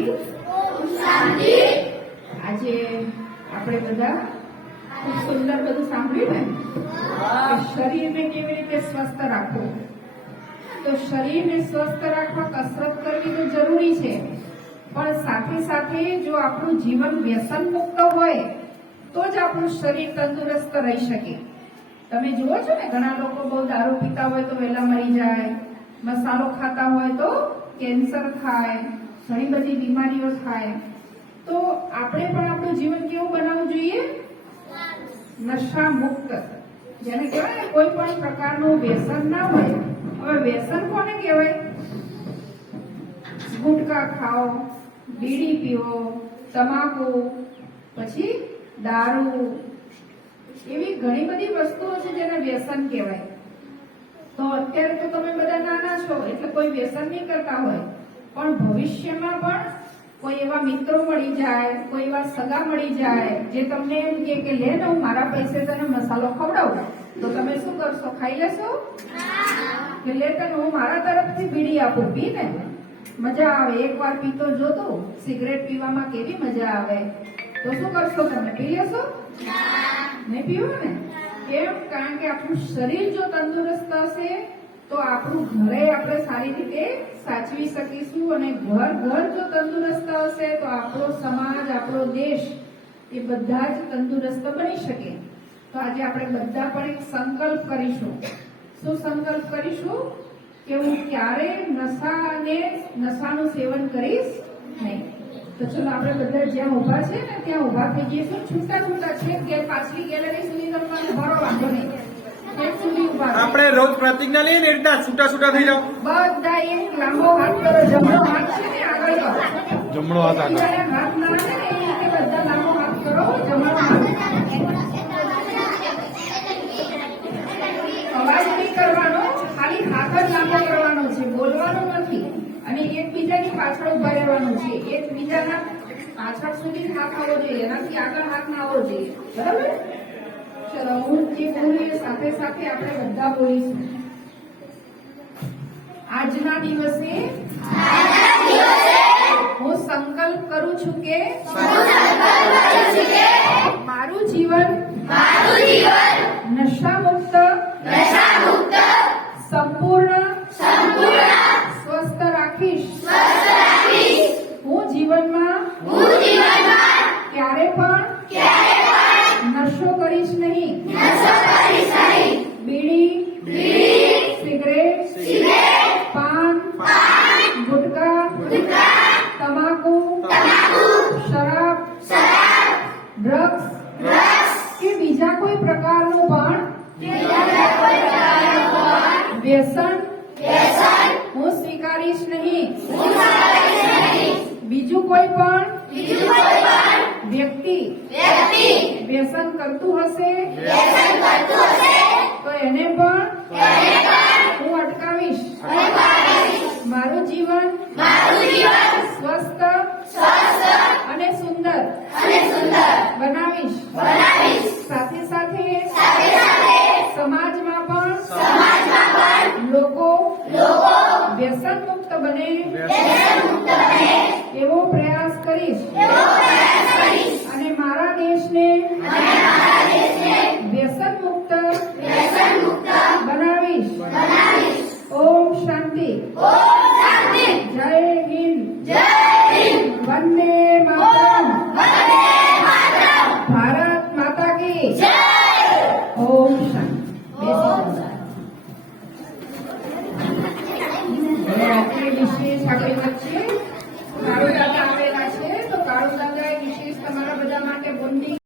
શાંતિ. આજે આપણે બધા ખૂબ સુંદર બધું સાંભળ્યું ને શરીરને કેવી રીતે સ્વસ્થ રાખવું. તો શરીરને સ્વસ્થ રાખવા કસરત કરવી તો જરૂરી છે, પણ સાથે સાથે જો આપણું જીવન વ્યસન મુક્ત હોય તો જ આપણું શરીર તંદુરસ્ત રહી શકે. તમે જુઓ છો ને, ઘણા લોકો બહુ દારૂ પીતા હોય તો વહેલા મરી જાય, મસાલો ખાતા હોય તો કેન્સર થાય, ઘણી બધી બીમારીઓ થાય. તો આપણે પણ આપણું જીવન કેવું બનાવવું જોઈએ? નશા મુક્ત, જેને કહેવાય કોઈ પણ પ્રકારનું વ્યસન ના હોય. હવે વ્યસન કોને કહેવાય? ગુટકા ખાઓ, બીડી પીવો, તમાકુ, પછી દારૂ, એવી ઘણી બધી વસ્તુઓ છે જેને વ્યસન કહેવાય. તો અત્યારે તો તમે બધા નાના છો એટલે કોઈ વ્યસન નહીં કરતા હોય, પણ ભવિષ્યમાં પણ કોઈ એવા મિત્રો મળી જાય, કોઈ એવા સગા મળી જાય જે તમને એમ કે લે ને હું મારા પૈસે તને મસાલો ખવડાવું, તો તમે શું કરશો? ખાઈ લેશો? કે લે તને હું મારા તરફથી બીડી આપું, પી ને, મજા આવે. એકવાર પીતો જોતો, સિગરેટ પીવામાં કેવી મજા આવે. તો શું કરશો તમે? પી લેશો? નહીં પીવો ને? કેમ? કારણ કે આપણું શરીર જો તંદુરસ્ત હશે તો આપણું ઘરે આપણે સારી રીતે સાચવી શકીશું, અને ઘર જો તંદુરસ્ત હશે તો આપણો સમાજ, આપણો દેશ એ બધા જ તંદુરસ્ત બની શકે. તો આજે આપણે બધા પણ એક સંકલ્પ કરીશું. શું સંકલ્પ કરીશું? કે હું ક્યારે નશાનું સેવન કરીશ નહીં. તો ચલો આપણે બધા જ્યાં ઉભા છે ને ત્યાં ઉભા થઈ જઈશું. છૂટા છે કે પાછલી ગેલેરી સુધી તમને ભરો, વાંધો નહીં. આપણે રોજ પ્રતિજ્ઞા લઈએ ને એ રીતના છૂટા થઈ જાઓ. બધા એક લાંબો હાથ કરો. જમણો હાથ છે ને આગળ કરો. જમણો હાથ આગળ. હાથ ના છે ને એ રીતે બધા લાંબો હાથ કરો. જમણો હાથ. અવાજ નહીં કરવાનો, ખાલી હાથ જ લાંબો કરવાનો છે, બોલવાનું નથી. અને એકબીજાની પાછળ ઉભા રહેવાનું છે. એકબીજાના પાછળ સુધી હાથ આવવો જોઈએ, એનાથી આગળ હાથ ના આવવો જોઈએ. બરાબર? ચલો, હું જે બોલું એ સાથે સાથે આપણે બધા બોલીશું. આજના દિવસે હું સંકલ્પ કરું છું કે મારું જીવન નશા મુક્ત, સંપૂર્ણ સ્વસ્થ રાખીશ. હું જીવનમાં ક્યારે પણ નશો કરીશ નહીં. બીડી, સિગરેટ, પાન, ગુટકા, તમાકુ, શરાબ, ડ્રગ્સ કે બીજા કોઈ પ્રકારનું પણ વ્યસન હું સ્વીકારીશ નહીં. બીજું કોઈ પણ વ્યક્તિ વ્યસન કરતું હશે તો એને પણ હું અટકાવીશ. મારું જીવન સ્વસ્થ અને સુંદર બનાવીશ. સાથે સાથે સમાજમાં પણ લોકો વ્યસન મુક્ત બને એવો પ્રયાસ કરીશ. અને મારા દેશને વ્યસન મુક્ત બનાવીશ. ઓમ શાંતિ. જય હિન્દ. વંદે